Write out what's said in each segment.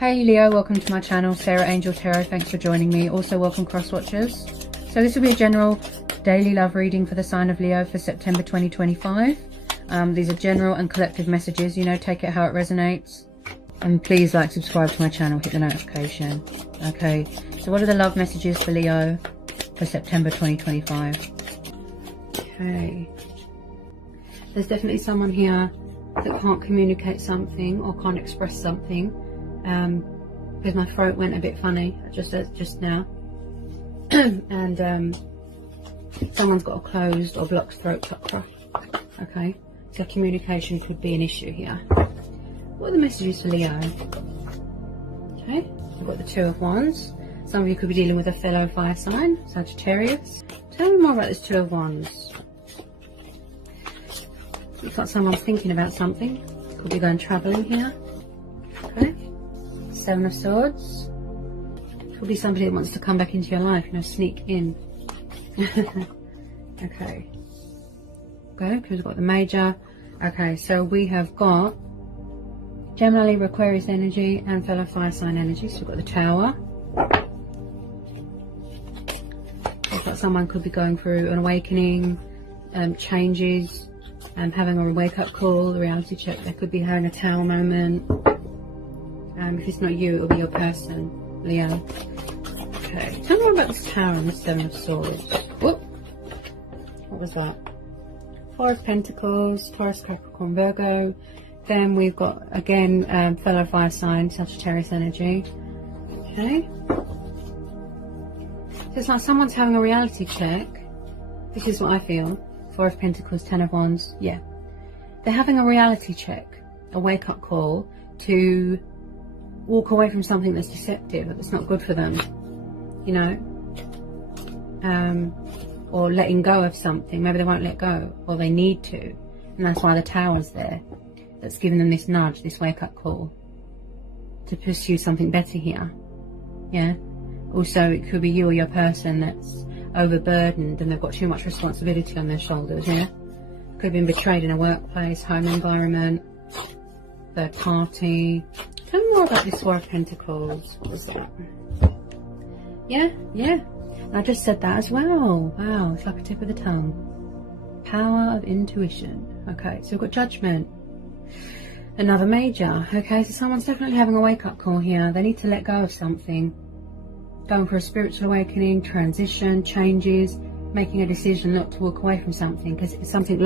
Hey Leo, welcome to my channel, Sarah Angel Tarot. Thanks for joining me. Also welcome cross watchers. So this will be a general daily love reading for the sign of Leo for September 2025. These are general and collective messages, you know, take it how it resonates. And please like, subscribe to my channel, hit the notification. Okay, so what are the love messages for Leo for September 2025? Okay, there's definitely someone here that can't communicate something or can't express something. Because my throat went a bit funny just now. And someone's got a closed or blocked throat chakra. Okay, so communication could be an issue here. What are the messages for Leo? Okay, we've got the Two of Wands. Some of you could be dealing with a fellow fire sign, Sagittarius. Tell me more about this Two of Wands. Looks like someone's thinking about something. Could be going travelling here. Okay. Seven of Swords. Could be somebody that wants to come back into your life, you know, sneak in. Okay. Okay, because we've got the Major. Okay, so we have got Gemini, Libra, Aquarius energy and fellow fire sign energy. So we've got the Tower. Looks like someone could be going through an awakening, changes, having a wake-up call, a reality check. They could be having a Tower moment. If it's not you, it'll be your person, Leo. Okay, tell me more about this Tower and the Seven of Swords. Whoop! What was that? Four of Pentacles, Taurus, Capricorn, Virgo. Then we've got, again, fellow fire sign, Sagittarius energy. Okay. So it's like someone's having a reality check. This is what I feel. Four of Pentacles, Ten of Wands. Yeah. They're having a reality check, a wake-up call to walk away from something that's deceptive, that's not good for them, you know, or letting go of something. Maybe they won't let go, or they need to, and that's why the Tower's there. That's giving them this nudge, this wake-up call to pursue something better here. Yeah. Also, it could be you or your person that's overburdened and they've got too much responsibility on their shoulders. Yeah. Could have been betrayed in a workplace, home environment, third party. Tell me more about this Four of Pentacles. What was that? Yeah, yeah. I just said that as well. Wow, it's like a tip of the tongue. Power of intuition. Okay, so we've got Judgment. Another Major. Okay, so someone's definitely having a wake-up call here. They need to let go of something. Going for a spiritual awakening, transition, changes, making a decision not to walk away from something. Because it's something,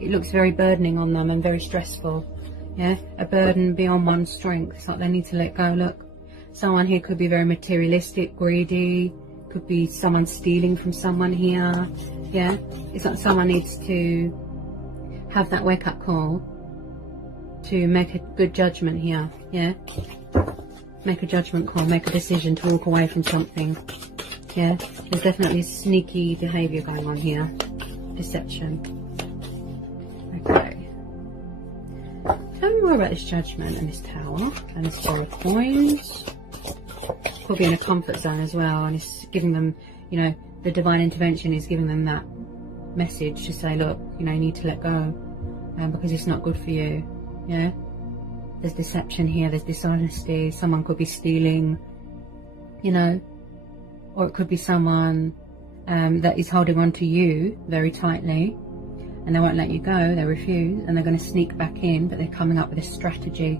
it looks very burdening on them and very stressful. Yeah, a burden beyond one's strength. It's like they need to let go. Look, someone here could be very materialistic, greedy. Could be someone stealing from someone here. Yeah, it's like someone needs to have that wake-up call to make a good judgment here. Yeah, make a judgment call, make a decision to walk away from something. Yeah, there's definitely sneaky behaviour going on here. Deception. Okay. Tell me more about this Judgment and this Tower and this Four of Coins. Could be in a comfort zone as well, and it's giving them, you know, the divine intervention is giving them that message to say, look, you know, you need to let go, because it's not good for you. Yeah, there's deception here, there's dishonesty. Someone could be stealing, you know, or it could be someone that is holding on to you very tightly. And they won't let you go, they refuse, and they're going to sneak back in, but they're coming up with a strategy.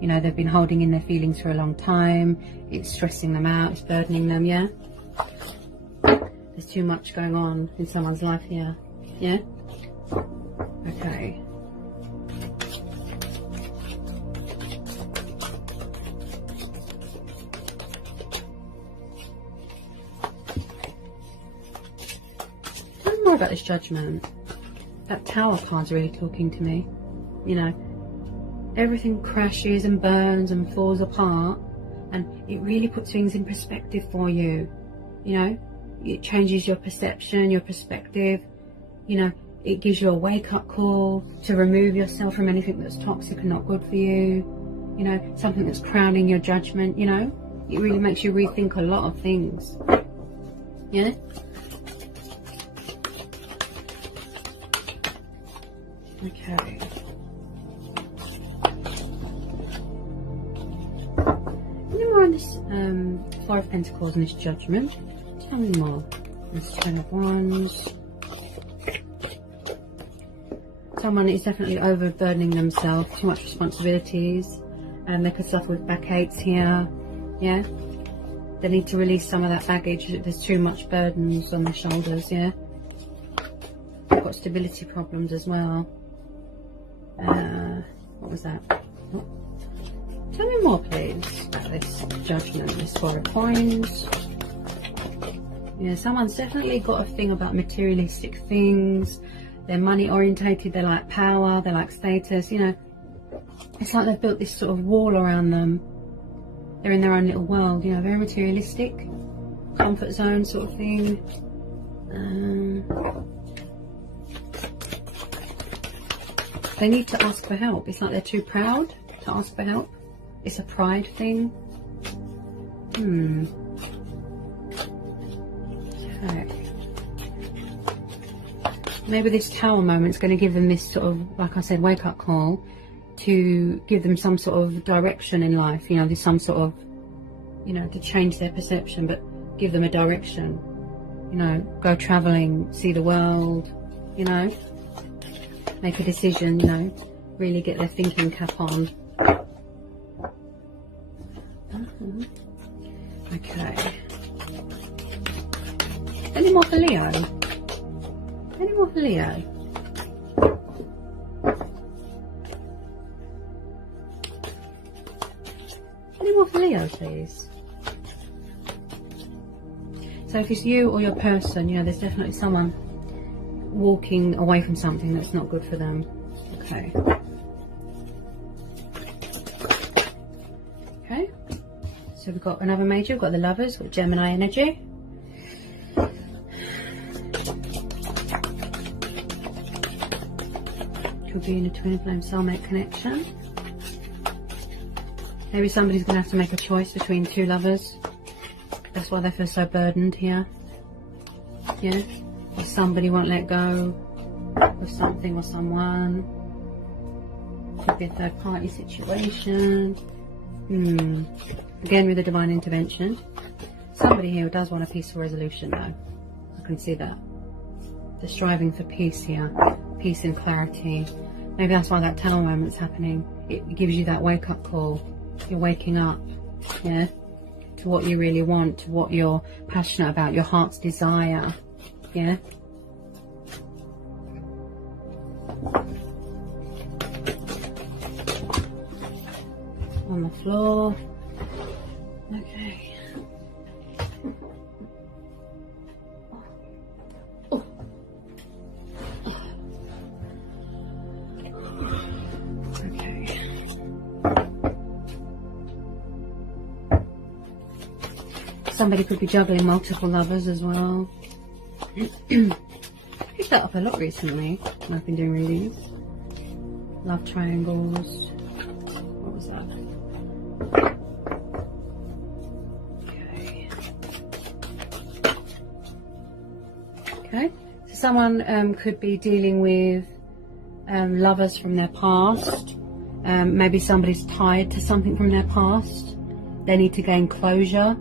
You know, they've been holding in their feelings for a long time, it's stressing them out, it's burdening them, yeah? There's too much going on in someone's life here, yeah? Okay. Tell me more about this Judgment. That Tower card's really talking to me. You know, everything crashes and burns and falls apart, and it really puts things in perspective for you. You know, it changes your perception, your perspective. You know, it gives you a wake-up call to remove yourself from anything that's toxic and not good for you. You know, something that's crowding your judgment. You know, it really makes you rethink a lot of things. Yeah. Okay. this Four of Pentacles and this Judgment. Tell me more. This Ten of Wands. Someone is definitely overburdening themselves, too much responsibilities, and they could suffer with backaches here. Yeah, they need to release some of that baggage. There's too much burdens on their shoulders. Yeah, they've got stability problems as well. What was that? Oh. Tell me more, please, about this Judgment, this Four of Coins. Yeah, someone's definitely got a thing about materialistic things. They're money orientated, they like power, they like status, you know. It's like they've built this sort of wall around them. They're in their own little world, you know, very materialistic, comfort zone sort of thing. They need to ask for help. It's like they're too proud to ask for help. It's a pride thing. Okay. Maybe this Tower moment is going to give them this sort of, like I said, wake up call to give them some sort of direction in life. You know, there's some sort of, you know, to change their perception, but give them a direction. You know, go traveling, see the world, you know, make a decision, you know, really get their thinking cap on. Okay. Any more for Leo? Any more for Leo? Any more for Leo, please? So if it's you or your person, you know, there's definitely someone walking away from something that's not good for them. Okay. Okay. So we've got another major, we've got the Lovers, we've got Gemini energy. Could be in a twin flame soulmate connection. Maybe somebody's going to have to make a choice between two lovers. That's why they feel so burdened here. Yeah? Or somebody won't let go of something or someone. Could be a third party situation. Again with the divine intervention. Somebody here does want a peaceful resolution though. I can see that. They're striving for peace here. Peace and clarity. Maybe that's why that Tower moment's happening. It gives you that wake up call. You're waking up, yeah, to what you really want, to what you're passionate about, your heart's desire, yeah. On the floor. Okay. Somebody could be juggling multiple lovers as well. Picked that up a lot recently when I've been doing readings. Love triangles. What was that? Okay. Okay. So someone could be dealing with lovers from their past. Maybe somebody's tied to something from their past. They need to gain closure.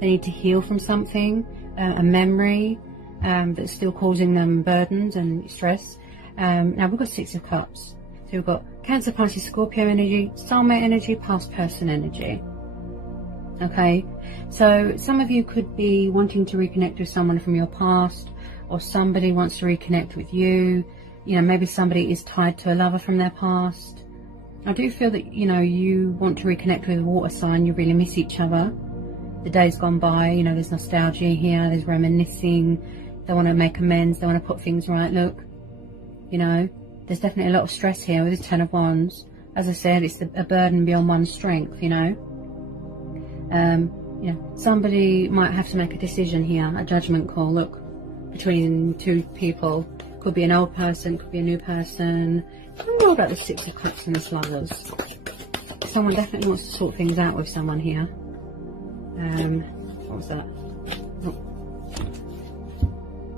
They need to heal from something, a memory that's still causing them burdens and stress. Now we've got Six of Cups. So we've got Cancer, Pisces, Scorpio energy, soulmate energy, past person energy. Okay, so some of you could be wanting to reconnect with someone from your past, or somebody wants to reconnect with you. You know, maybe somebody is tied to a lover from their past. I do feel that, you know, you want to reconnect with a water sign. You really miss each other. The day's gone by, you know, there's nostalgia here, there's reminiscing, they want to make amends, they want to put things right. Look, you know, there's definitely a lot of stress here with this Ten of Wands. As I said, it's a burden beyond one's strength, you know. You know, somebody might have to make a decision here, a judgment call, look, between two people. Could be an old person, could be a new person. I don't know about the Six of Cups and this Lovers. Someone definitely wants to sort things out with someone here. What was that?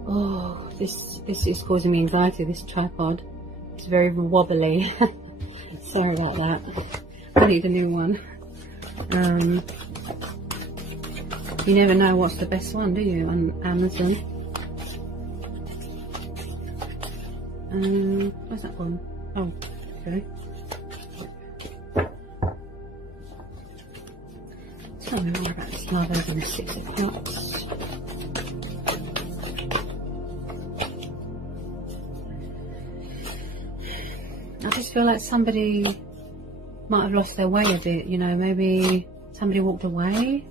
Oh, this is causing me anxiety. This tripod is very wobbly. Sorry about that. I need a new one. You never know what's the best one, do you, on Amazon? Where's that gone? Oh, okay. Tell me more about this Lovers and the Six of Cups. I just feel like somebody might have lost their way a bit, you know, maybe somebody walked away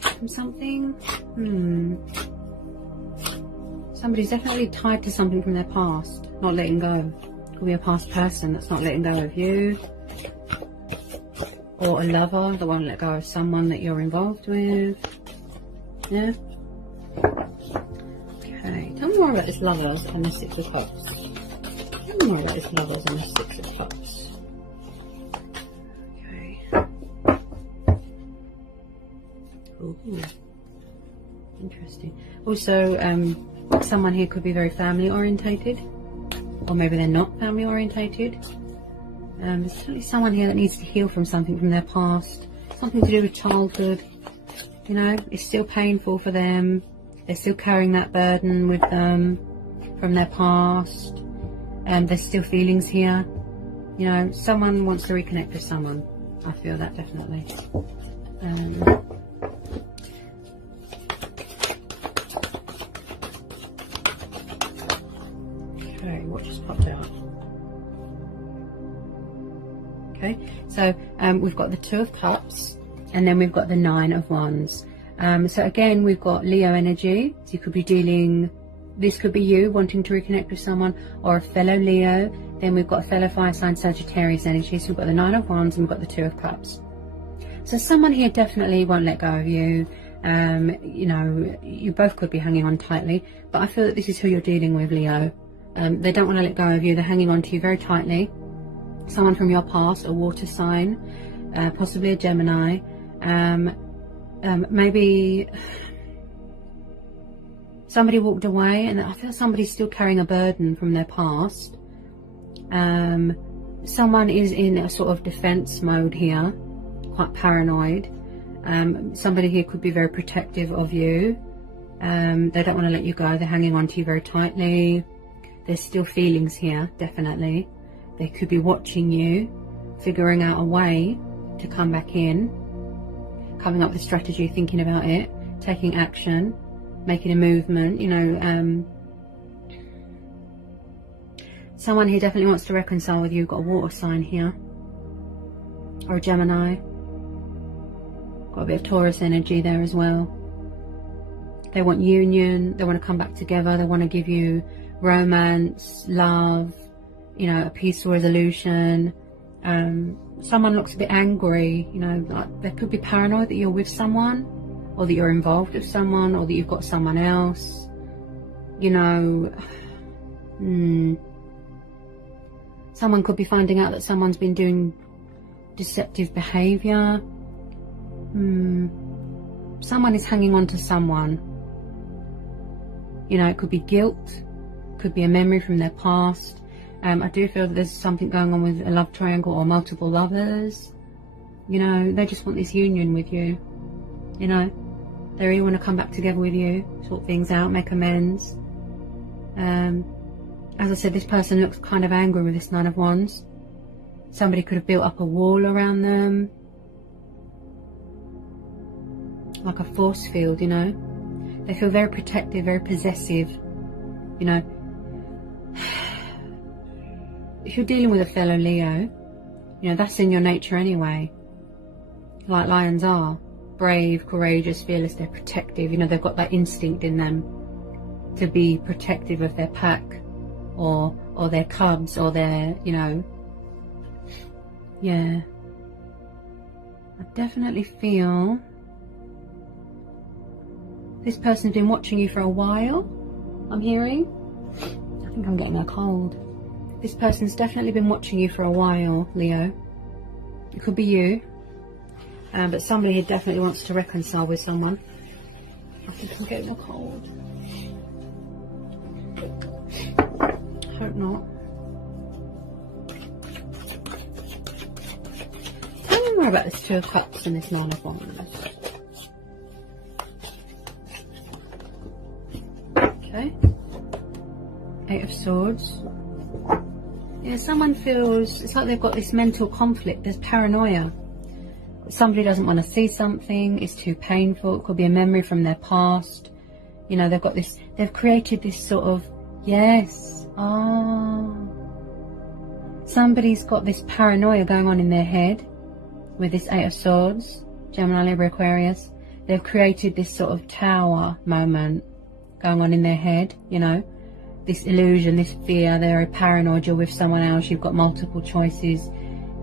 from something. Somebody's definitely tied to something from their past, not letting go. Could be a past person that's not letting go of you, or a lover that won't let go of someone that you're involved with. Yeah. Okay, tell me more about this Lovers and the Six of Cups. Tell me more about this Lovers and the Six of Cups. Okay. Ooh. Interesting. Also, someone here could be very family orientated, or maybe they're not family orientated. There's certainly someone here that needs to heal from something from their past, something to do with childhood. You know, it's still painful for them. They're still carrying that burden with them from their past. There's still feelings here. You know, someone wants to reconnect with someone. I feel that definitely. Okay, what just popped out? Okay, so we've got the Two of Cups, and then we've got the Nine of Wands. So again, we've got Leo energy. So you could be dealing, this could be you wanting to reconnect with someone, or a fellow Leo. Then we've got a fellow fire sign Sagittarius energy. So we've got the Nine of Wands and we've got the Two of Cups. So someone here definitely won't let go of you. You know, you both could be hanging on tightly, but I feel that this is who you're dealing with, Leo. They don't want to let go of you. They're hanging on to you very tightly. Someone from your past, a water sign, possibly a Gemini. Maybe somebody walked away, and I feel somebody's still carrying a burden from their past. Someone is in a sort of defense mode here, quite paranoid. Somebody here could be very protective of you. They don't want to let you go. They're hanging on to you very tightly. There's still feelings here, definitely. They could be watching you, figuring out a way to come back in, coming up with a strategy, thinking about it, taking action, making a movement, you know. Someone here definitely wants to reconcile with you. You've got a water sign here, or a Gemini. Got a bit of Taurus energy there as well. They want union, they want to come back together, they want to give you romance, love, you know, a peaceful resolution. Someone looks a bit angry, you know, like they could be paranoid that you're with someone, or that you're involved with someone, or that you've got someone else, you know. Someone could be finding out that someone's been doing deceptive behaviour. Someone is hanging on to someone. You know, it could be guilt, could be a memory from their past. I do feel that there's something going on with a love triangle or multiple lovers. You know, they just want this union with you. You know, they really want to come back together with you, sort things out, make amends. As I said, this person looks kind of angry with this Nine of Wands. Somebody could have built up a wall around them, like a force field, you know. They feel very protective, very possessive, you know. If you're dealing with a fellow Leo, you know, that's in your nature anyway. Like lions are. Brave, courageous, fearless, they're protective. You know, they've got that instinct in them to be protective of their pack, or their cubs, or their, you know. Yeah. I definitely feel this person's been watching you for a while, I'm hearing. I think I'm getting a cold. This person's definitely been watching you for a while, Leo. It could be you. But somebody here definitely wants to reconcile with someone. I think I'm getting a cold. Hope not. Tell me more about this Two of Cups and this Nine of Wands. Okay. 8 of Swords. Yeah, someone feels, it's like they've got this mental conflict, there's paranoia. Somebody doesn't want to see something, it's too painful, it could be a memory from their past. You know, they've got this, they've created this sort of, yes, somebody's got this paranoia going on in their head with this 8 of Swords, Gemini, Libra, Aquarius. They've created this sort of tower moment going on in their head, you know, this illusion, this fear. They're paranoid, you're with someone else, you've got multiple choices,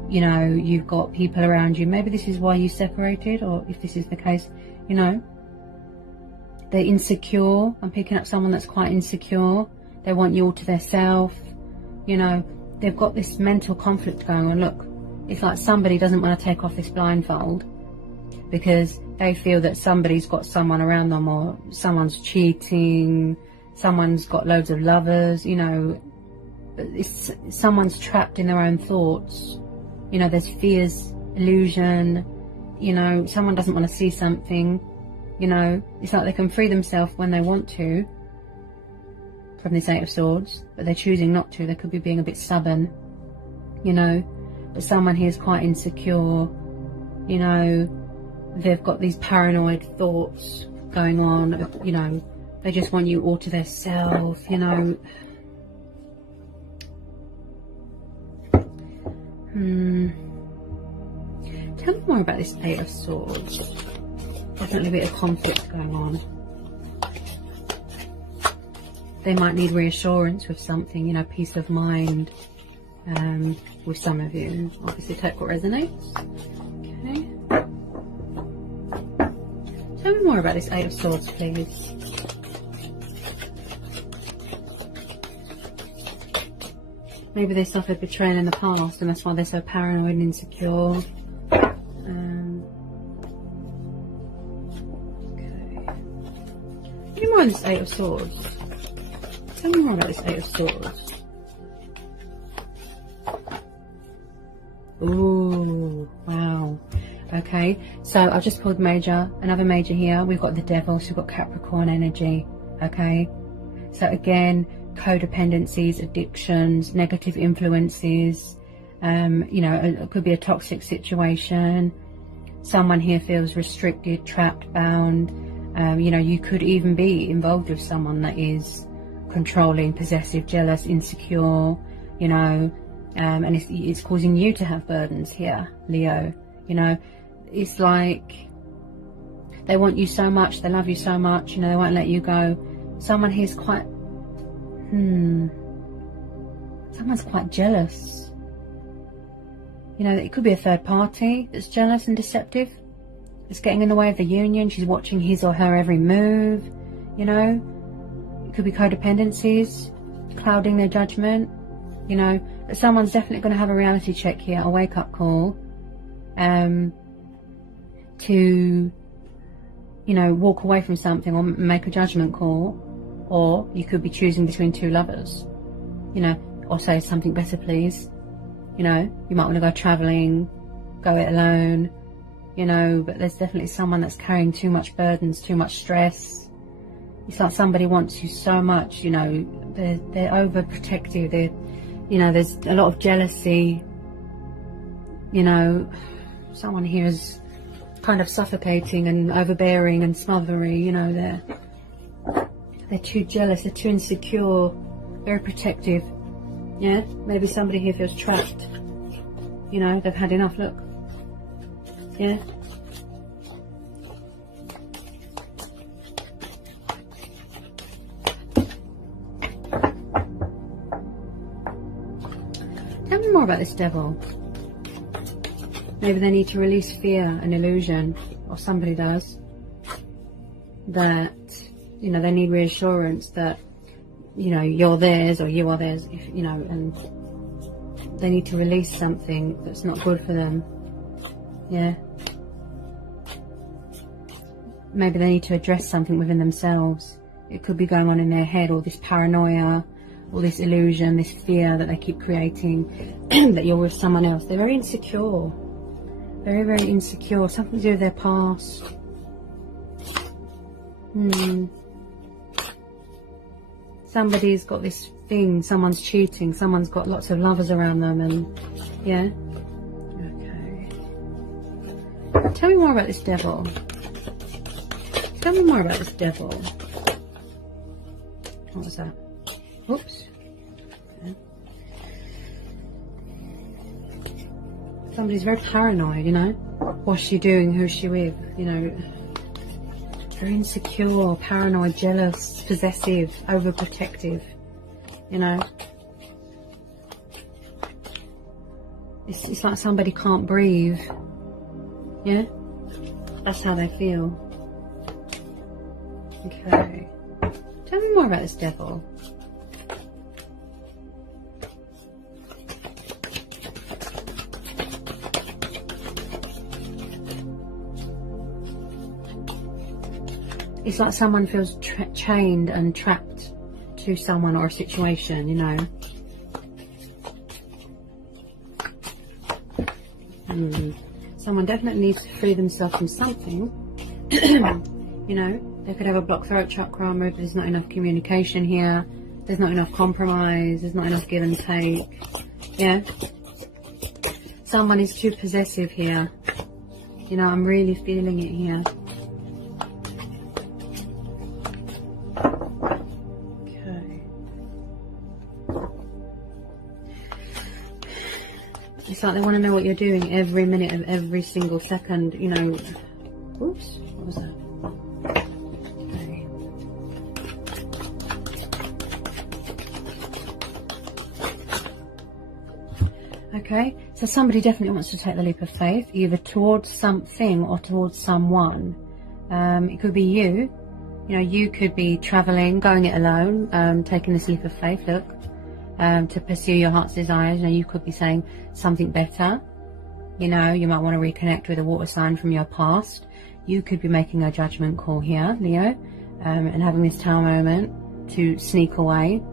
you know, you've got people around you. Maybe this is why you separated, or if this is the case, you know, they're insecure. I'm picking up someone that's quite insecure. They want you all to themselves, you know, they've got this mental conflict going on. Look, it's like somebody doesn't want to take off this blindfold because they feel that somebody's got someone around them, or someone's cheating, someone's got loads of lovers, you know, someone's trapped in their own thoughts. You know, there's fears, illusion, you know, someone doesn't want to see something, you know, it's like they can free themselves when they want to from this 8 of Swords, but they're choosing not to. They could be being a bit stubborn, you know, but someone here is quite insecure, you know, they've got these paranoid thoughts going on, you know, they just want you all to themselves, you know. Tell me more about this 8 of Swords. Definitely a bit of conflict going on. They might need reassurance with something, you know, peace of mind, with some of you. Obviously take what resonates. Okay. Tell me more about this 8 of Swords, please. Maybe they suffered betrayal in the past and that's why they're so paranoid and insecure. Okay. Tell me more on this 8 of Swords. Tell me more about this 8 of Swords. Ooh, wow. Okay, so I've just pulled another major here. We've got the Devil, so we've got Capricorn energy. Okay, so again, codependencies, addictions, negative influences, you know, it could be a toxic situation. Someone here feels restricted, trapped, bound. You know, you could even be involved with someone that is controlling, possessive, jealous, insecure, you know, and it's causing you to have burdens here, Leo. You know, it's like they want you so much, they love you so much, you know, they won't let you go. Someone here's quite someone's quite jealous. You know, it could be a third party that's jealous and deceptive. It's getting in the way of the union. She's watching his or her every move, you know. It could be codependencies, clouding their judgment, you know. But someone's definitely going to have a reality check here, a wake-up call, to, you know, walk away from something or make a judgment call. Or you could be choosing between two lovers, you know, or say something better, please. You know, you might want to go travelling, go it alone, you know, but there's definitely someone that's carrying too much burdens, too much stress. It's like somebody wants you so much, you know, they're overprotective, you know, there's a lot of jealousy, you know, someone here is kind of suffocating and overbearing and smothery, you know, they're too jealous, they're too insecure, very protective. Yeah, maybe somebody here feels trapped. You know, they've had enough, look. Yeah. Tell me more about this Devil. Maybe they need to release fear and illusion, or somebody does. That, you know, they need reassurance that, you know, you're theirs or you are theirs, if, you know, and they need to release something that's not good for them. Yeah. Maybe they need to address something within themselves. It could be going on in their head, all this paranoia, all this illusion, this fear that they keep creating, that you're with someone else. They're very insecure. Very, very insecure. Something to do with their past. somebody's got this thing, someone's cheating, someone's got lots of lovers around them, and yeah. Okay. Tell me more about this devil. Tell me more about this devil. What was that? Oops. Okay. Somebody's very paranoid, you know. What's she doing? Who's she with? You know, very insecure, paranoid, jealous, possessive, overprotective. You know, it's like somebody can't breathe. Yeah, that's how they feel. Okay, tell me more about this devil. It's like someone feels chained and trapped to someone or a situation, you know. Someone definitely needs to free themselves from something. You know, they could have a blocked throat chakra, maybe there's not enough communication here, there's not enough compromise, there's not enough give and take. Yeah. Someone is too possessive here. You know, I'm really feeling it here. It's like they want to know what you're doing every minute of every single second, you know. Oops, what was that? Okay, so somebody definitely wants to take the leap of faith, either towards something or towards someone. It could be you. You know, you could be traveling, going it alone, taking this leap of faith, look. To pursue your heart's desires. You know, you could be saying something better. You know, you might want to reconnect with a water sign from your past. You could be making a judgment call here, Leo, and having this tower moment to sneak away.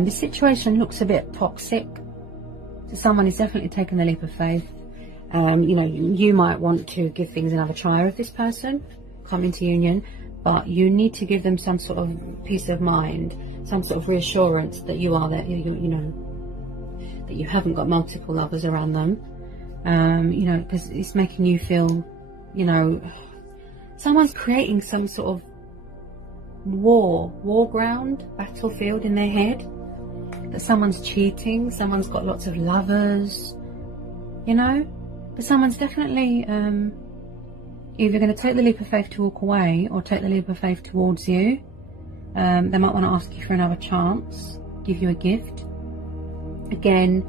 This situation looks a bit toxic. So someone is definitely taking the leap of faith. You know, you might want to give things another try with this person, come into union, but you need to give them some sort of peace of mind, some sort of reassurance that you are there, you know, that you haven't got multiple lovers around them. You know, because it's making you feel, you know, someone's creating some sort of war ground, battlefield in their head. That someone's cheating, someone's got lots of lovers, you know. But someone's definitely either going to take the leap of faith to walk away or take the leap of faith towards you. They might want to ask you for another chance, give you a gift. Again,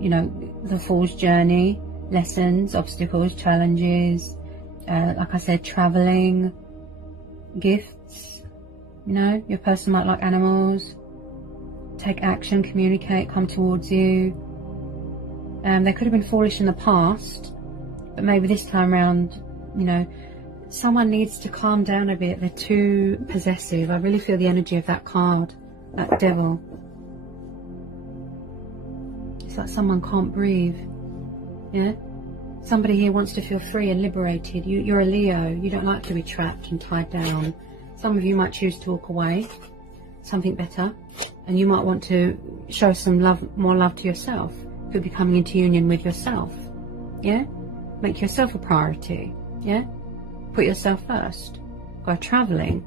you know, the Fool's journey, lessons, obstacles, challenges, like I said, traveling, gifts. You know, your person might like animals. Take action, communicate, come towards you. They could have been foolish in the past, but maybe this time around, you know, someone needs to calm down a bit. They're too possessive. I really feel the energy of that card, that devil. It's like someone can't breathe. Yeah? Somebody here wants to feel free and liberated. You're a Leo. You don't like to be trapped and tied down. Some of you might choose to walk away, something better, and you might want to show some love, more love to yourself. Could be coming into union with yourself. Yeah? Make yourself a priority. Yeah? Put yourself first. Go travelling.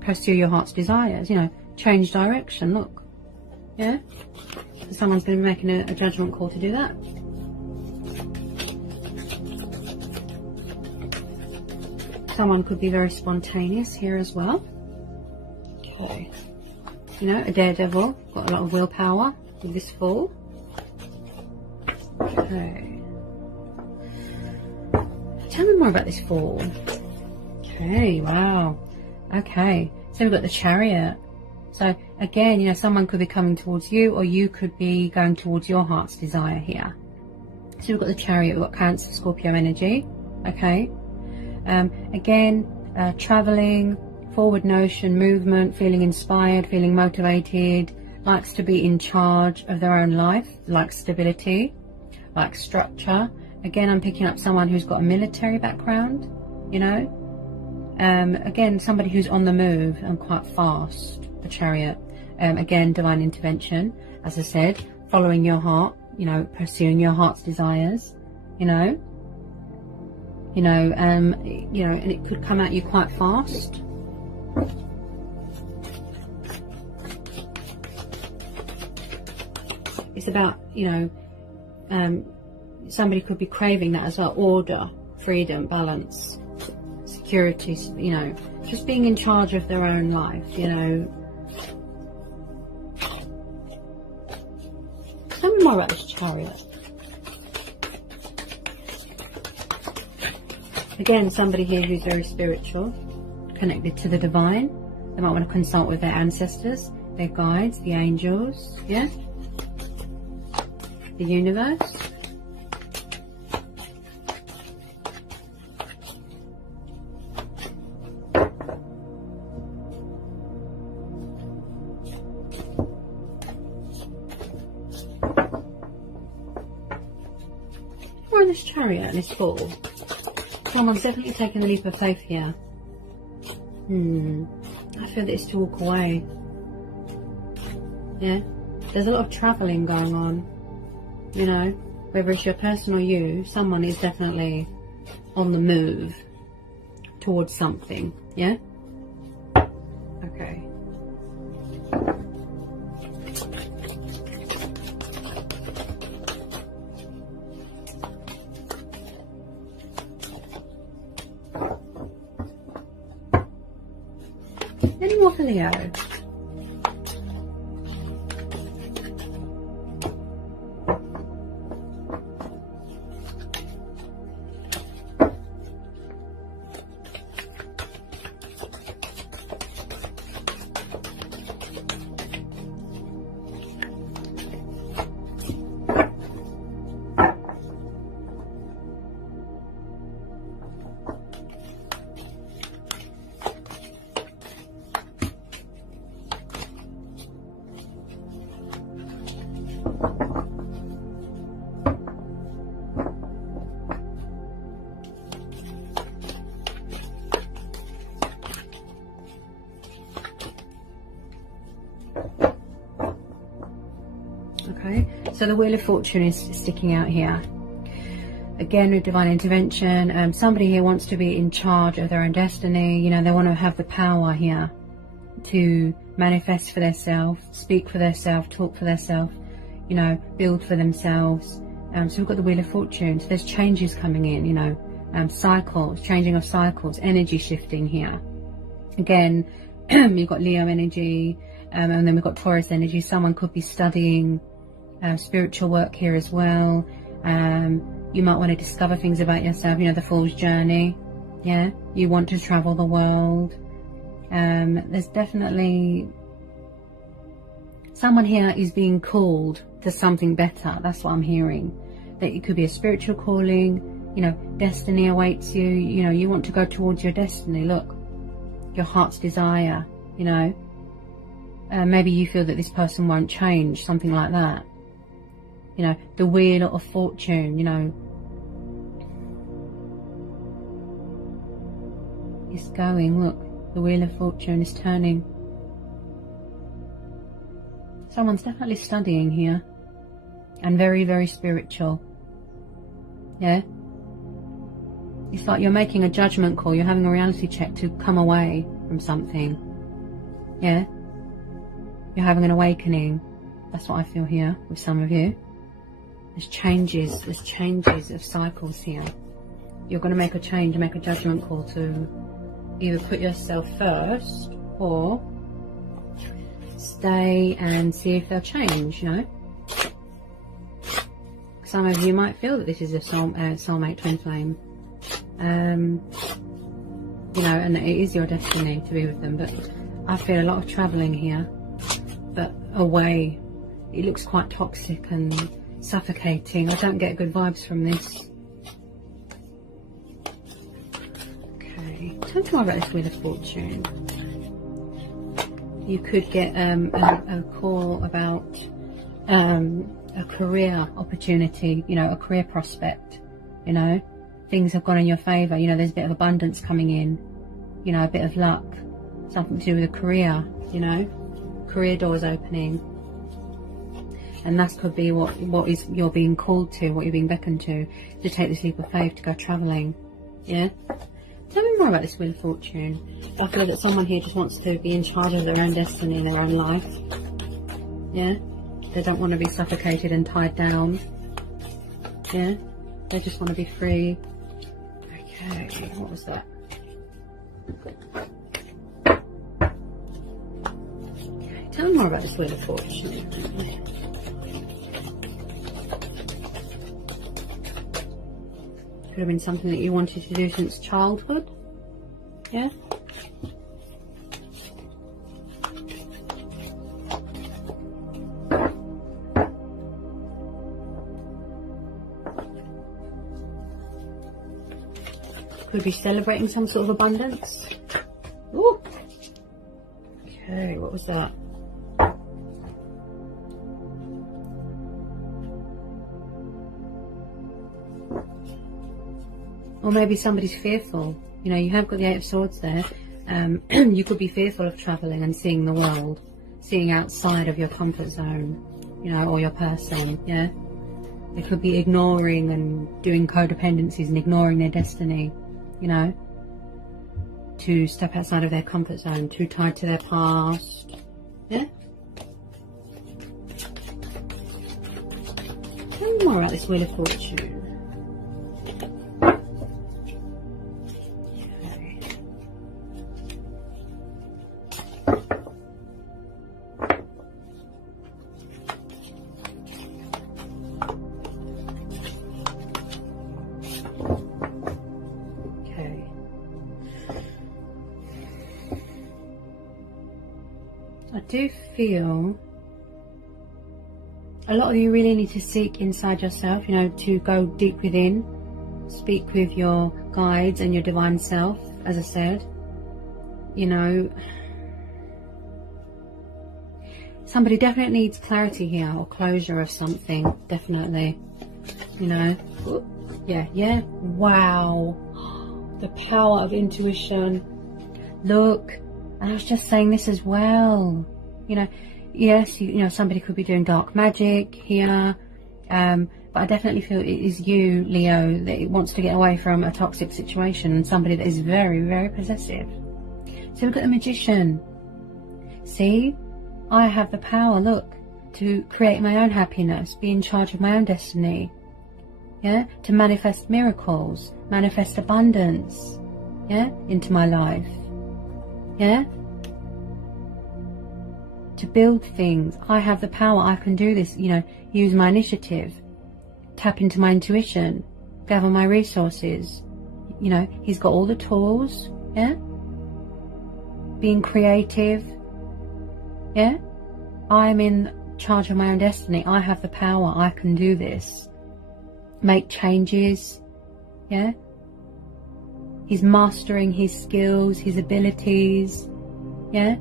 Pursue your heart's desires. You know, change direction. Look. Yeah? So someone's going to be making a judgment call to do that. Someone could be very spontaneous here as well. Okay. You know, a daredevil. Got a lot of willpower with this Fool. Okay. Tell me more about this Fool. Okay, wow. Okay, so we've got the Chariot. So again, you know, someone could be coming towards you, or you could be going towards your heart's desire here. So we've got the Chariot, we've got Cancer, Scorpio energy. Okay. Again, traveling, forward motion, movement, feeling inspired, feeling motivated, likes to be in charge of their own life, likes stability, likes structure. Again, I'm picking up someone who's got a military background, you know. Again, somebody who's on the move and quite fast. the Chariot. Again, divine intervention, as I said, following your heart, you know, pursuing your heart's desires, you know, and it could come at you quite fast. It's about, somebody could be craving that as well. Order, freedom, balance, security, just being in charge of their own life, Tell me more about this Chariot. Again, somebody here who's very spiritual, connected to the divine. They might want to consult with their ancestors, their guides, the angels, yeah? The universe. We're in this Chariot and this ball. Someone's definitely taking the leap of faith here. I feel that it's to walk away. Yeah? There's a lot of travelling going on. Whether it's your person or you, someone is definitely on the move towards something. Yeah? Okay. Any more for Leo? Okay, so the Wheel of Fortune is sticking out here. Again, with divine intervention, somebody here wants to be in charge of their own destiny. They want to have the power here to manifest for themselves, speak for themselves, talk for themselves, build for themselves. So we've got the Wheel of Fortune. So there's changes coming in, cycles, changing of cycles, energy shifting here. Again, you've got Leo energy, and then we've got Taurus energy. Someone could be studying spiritual work here as well. You might want to discover things about yourself, the Fool's Journey. Yeah, you want to travel the world. There's definitely someone here is being called to something better. That's what I'm hearing. That it could be a spiritual calling, destiny awaits you. You want to go towards your destiny. Look, your heart's desire, maybe you feel that this person won't change, something like that. The Wheel of Fortune, it's going. Look, the Wheel of Fortune is turning. Someone's definitely studying here, and very, very spiritual. Yeah, it's like you're making a judgment call. You're having a reality check to come away from something. Yeah, you're having an awakening. That's what I feel here with some of you. There's changes of cycles here. You're going to make a change, make a judgment call to either put yourself first or stay and see if they'll change, Some of you might feel that this is a soulmate twin flame. And it is your destiny to be with them, but I feel a lot of travelling here, but away. It looks quite toxic and suffocating. I don't get good vibes from this. Okay, tell me more about this Wheel of Fortune. You could get a call about a career opportunity, a career prospect, things have gone in your favour, there's a bit of abundance coming in, a bit of luck, something to do with a career, career doors opening. And that could be what is you're being called to, what you're being beckoned to take this leap of faith, to go travelling. Yeah? Tell me more about this Wheel of Fortune. I feel that someone here just wants to be in charge of their own destiny and their own life. Yeah? They don't want to be suffocated and tied down. Yeah? They just want to be free. Okay, what was that? Okay, tell me more about this Wheel of Fortune. Could have been something that you wanted to do since childhood. Yeah? Could be celebrating some sort of abundance. Ooh. Okay, what was that? Or maybe somebody's fearful. You know, you have got the Eight of Swords there. You could be fearful of travelling and seeing the world, seeing outside of your comfort zone, you know, or your person, yeah? They could be ignoring and doing codependencies and ignoring their destiny, you know, to step outside of their comfort zone, too tied to their past, yeah? Tell me more about this Wheel of Fortune. I do feel a lot of you really need to seek inside yourself, you know, to go deep within, speak with your guides and your divine self, as I said. You know, somebody definitely needs clarity here, or closure of something, definitely, you know. Yeah, wow, the power of intuition. Look, I was just saying this as well, you know. Yes, you know, somebody could be doing dark magic here, but I definitely feel it is you, Leo, that wants to get away from a toxic situation and somebody that is very, very possessive. So we've got the Magician. See, I have the power, look, to create my own happiness, be in charge of my own destiny, yeah, to manifest miracles, manifest abundance, yeah, into my life, yeah. To build things. I have the power. I can do this, you know, use my initiative, tap into my intuition, gather my resources. You know, he's got all the tools, yeah? Being creative, yeah? I'm in charge of my own destiny. I have the power. I can do this. Make changes, yeah? He's mastering his skills, his abilities, yeah?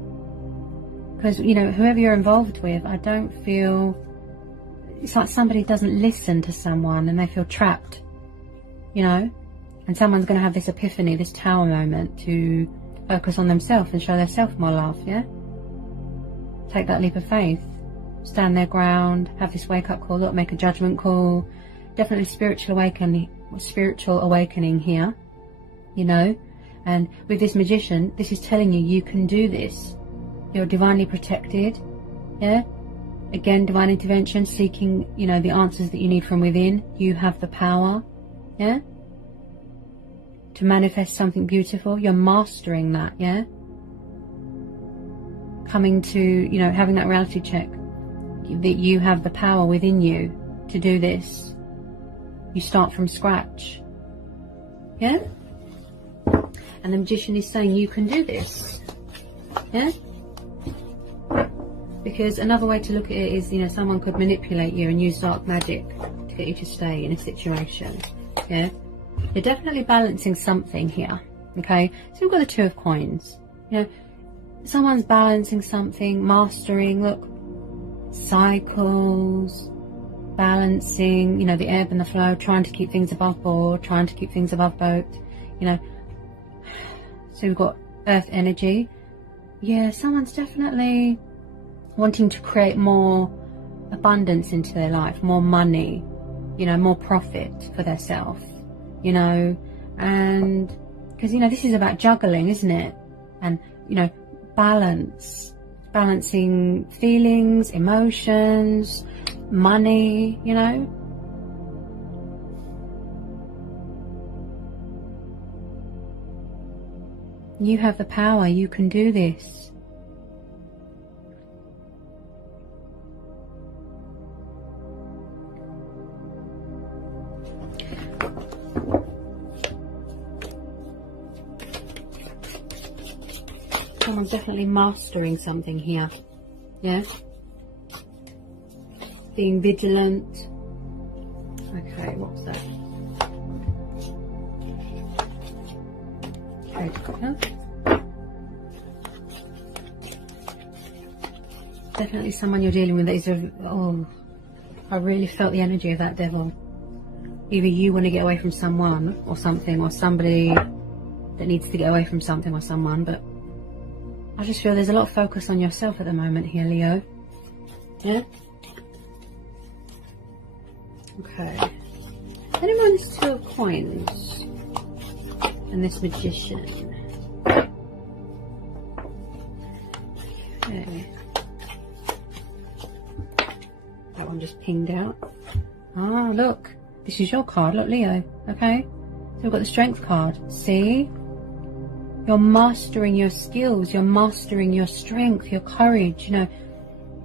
Because, you know, whoever you're involved with, I don't feel... It's like somebody doesn't listen to someone and they feel trapped, you know? And someone's going to have this epiphany, this tower moment to focus on themselves and show themselves more love, yeah? Take that leap of faith. Stand their ground, have this wake-up call, look, make a judgment call. Definitely spiritual awakening here, you know? And with this Magician, this is telling you, you can do this. You're divinely protected, yeah? Again, divine intervention, seeking, you know, the answers that you need from within. You have the power, yeah? To manifest something beautiful. You're mastering that, yeah? Coming to, you know, having that reality check. That you have the power within you to do this. You start from scratch, yeah? And the Magician is saying you can do this, yeah? Because another way to look at it is, you know, someone could manipulate you and use dark magic to get you to stay in a situation, yeah? You're definitely balancing something here, okay? So we've got the Two of Coins, you know, someone's balancing something, mastering, look, cycles, balancing, you know, the ebb and the flow, trying to keep things above board, trying to keep things above boat, you know. So we've got earth energy. Yeah, someone's definitely wanting to create more abundance into their life, more money, you know, more profit for themselves, you know, and because, you know, this is about juggling, isn't it? And, you know, balancing feelings, emotions, money, you know. You have the power, you can do this. Someone's definitely mastering something here. Yeah? Being vigilant. Okay, what's that? Definitely someone you're dealing with that is I really felt the energy of that devil. Either you want to get away from someone or something, or somebody that needs to get away from something or someone, but I just feel there's a lot of focus on yourself at the moment here, Leo. Yeah? Okay. Anyone who's 2 of coins and this magician. Okay. That one just pinged out. Ah, look. This is your card. Look, Leo. Okay. So we've got the strength card. See? You're mastering your skills. You're mastering your strength, your courage, you know,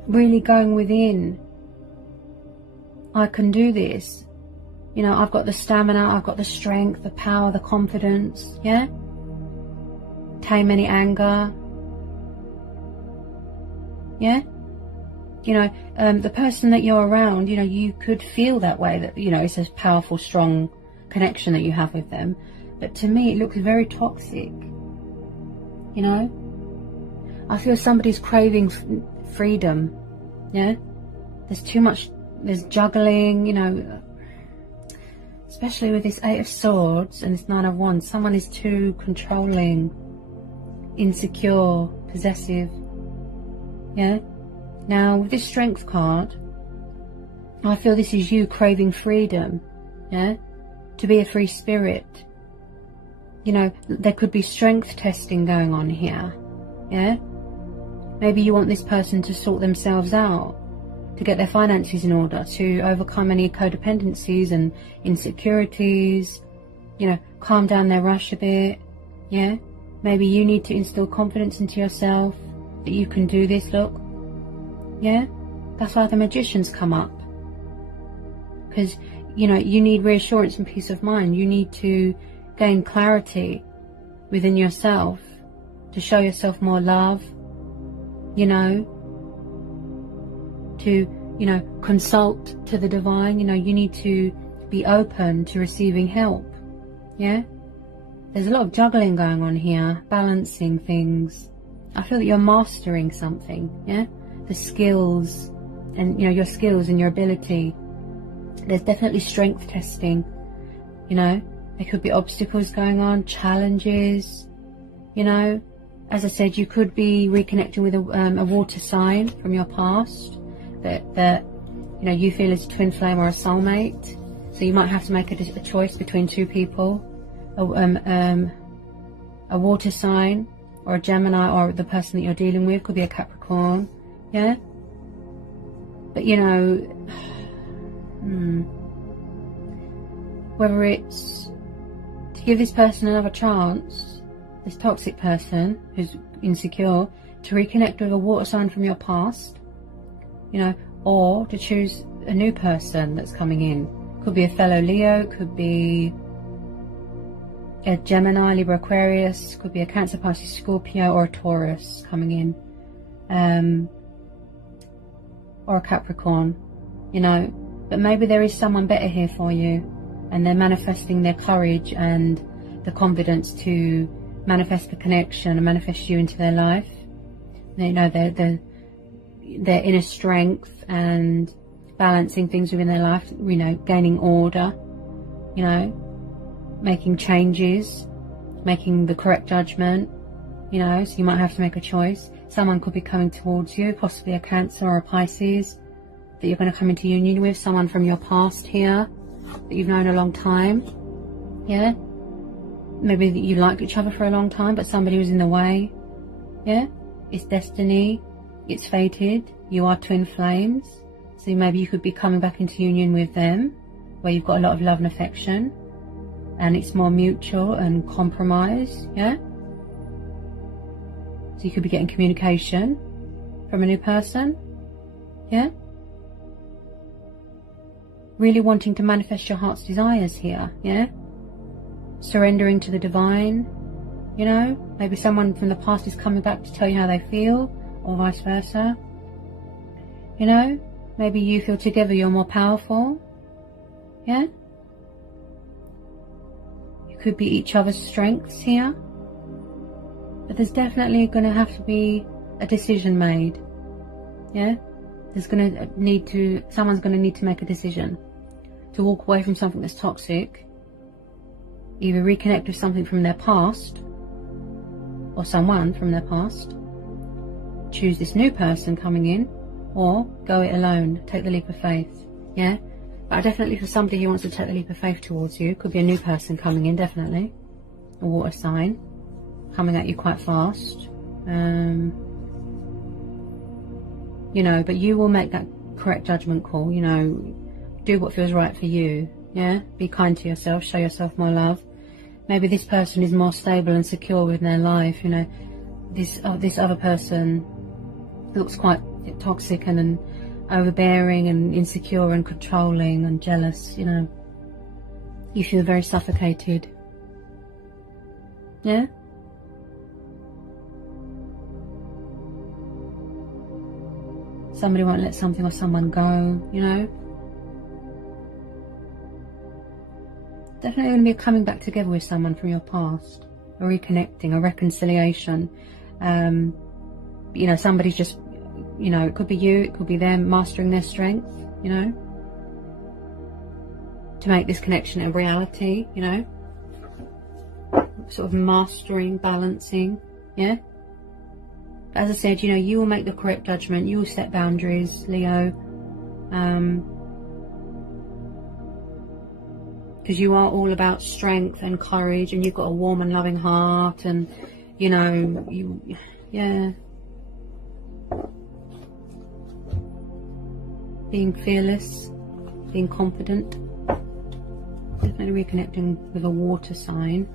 really going within. I can do this. You know, I've got the stamina, I've got the strength, the power, the confidence, yeah? Tame any anger. Yeah? You know, the person that you're around, you know, you could feel that way, that, you know, it's a powerful, strong connection that you have with them. But to me, it looks very toxic. You know? I feel somebody's craving freedom. Yeah? There's too much, there's juggling, you know, especially with this 8 of Swords and this 9 of Wands. Someone is too controlling, insecure, possessive. Yeah? Now, with this Strength card, I feel this is you craving freedom. Yeah? To be a free spirit. You know, there could be strength testing going on here. Yeah? Maybe you want this person to sort themselves out, to get their finances in order, to overcome any codependencies and insecurities, you know, calm down their rush a bit. Yeah? Maybe you need to instill confidence into yourself that you can do this, look. Yeah? That's why the Magician's come up. Because, you know, you need reassurance and peace of mind. You need to gain clarity within yourself to show yourself more love, you know, to, you know, consult to the divine. You know, you need to be open to receiving help. Yeah? There's a lot of juggling going on here, balancing things. I feel that you're mastering something, yeah? The skills and, you know, your skills and your ability. There's definitely strength testing, you know. There could be obstacles going on, challenges, you know. As I said, you could be reconnecting with a water sign from your past that you know, you feel is a twin flame or a soulmate. So you might have to make a choice between 2 people, a water sign or a Gemini, or the person that you're dealing with could be a Capricorn. Yeah? But, you know, whether it's to give this person another chance, this toxic person who's insecure, to reconnect with a water sign from your past, you know, or to choose a new person that's coming in. Could be a fellow Leo, could be a Gemini, Libra, Aquarius, could be a Cancer, Pisces, Scorpio, or a Taurus coming in. Or a Capricorn, you know. But maybe there is someone better here for you, and they're manifesting their courage and the confidence to manifest the connection and manifest you into their life. You know, their inner strength and balancing things within their life, you know, gaining order, you know, making changes, making the correct judgment, you know. So you might have to make a choice. Someone could be coming towards you, possibly a Cancer or a Pisces, that you're going to come into union with. Someone from your past here that you've known a long time. Yeah, maybe that you liked each other for a long time, but somebody was in the way. Yeah, it's destiny, it's fated. You are twin flames, so maybe you could be coming back into union with them, where you've got a lot of love and affection, and it's more mutual and compromise. Yeah, so you could be getting communication from a new person. Yeah, really wanting to manifest your heart's desires here. Yeah, surrendering to the divine. You know, maybe someone from the past is coming back to tell you how they feel, or vice versa. You know, maybe you feel together you're more powerful. Yeah, you could be each other's strengths here, but there's definitely going to have to be a decision made. Yeah, there's going to need to, someone's going to need to make a decision to walk away from something that's toxic, either reconnect with something from their past or someone from their past, choose this new person coming in, or go it alone, take the leap of faith. Yeah, but definitely for somebody who wants to take the leap of faith towards you, could be a new person coming in, definitely a water sign coming at you quite fast. You know, but you will make that correct judgment call. You know, do what feels right for you. Yeah, be kind to yourself, show yourself more love. Maybe this person is more stable and secure within their life. You know, this other person looks quite toxic and overbearing and insecure and controlling and jealous. You know, you feel very suffocated. Yeah. Somebody won't let something or someone go, you know. Definitely going to be coming back together with someone from your past, a reconnecting, a reconciliation. You know, somebody's just, you know, it could be you, it could be them, mastering their strength, you know, to make this connection a reality, you know, sort of mastering, balancing, yeah. As I said, you know, you will make the correct judgment, you will set boundaries, Leo, because you are all about strength and courage, and you've got a warm and loving heart, and, you know, yeah, being fearless, being confident, definitely reconnecting with a water sign,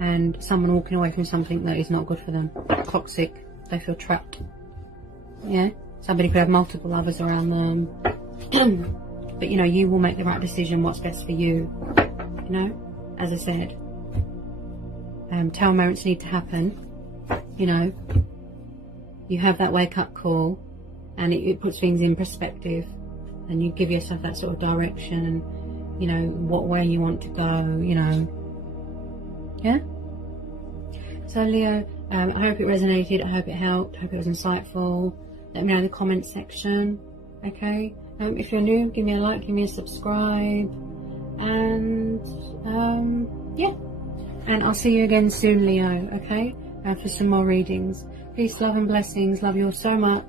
and someone walking away from something that is not good for them, toxic. They feel trapped. Yeah, somebody could have multiple others around them. But you know, you will make the right decision, what's best for you. You know, as I said, tell moments need to happen. You know, you have that wake up call, and it puts things in perspective, and you give yourself that sort of direction, and you know what way you want to go. You know, yeah. So Leo, I hope it resonated, I hope it helped, I hope it was insightful. Let me know in the comments section, okay? If you're new, give me a like, give me a subscribe, and yeah. And I'll see you again soon, Leo, okay? For some more readings. Peace, love and blessings. Love you all so much.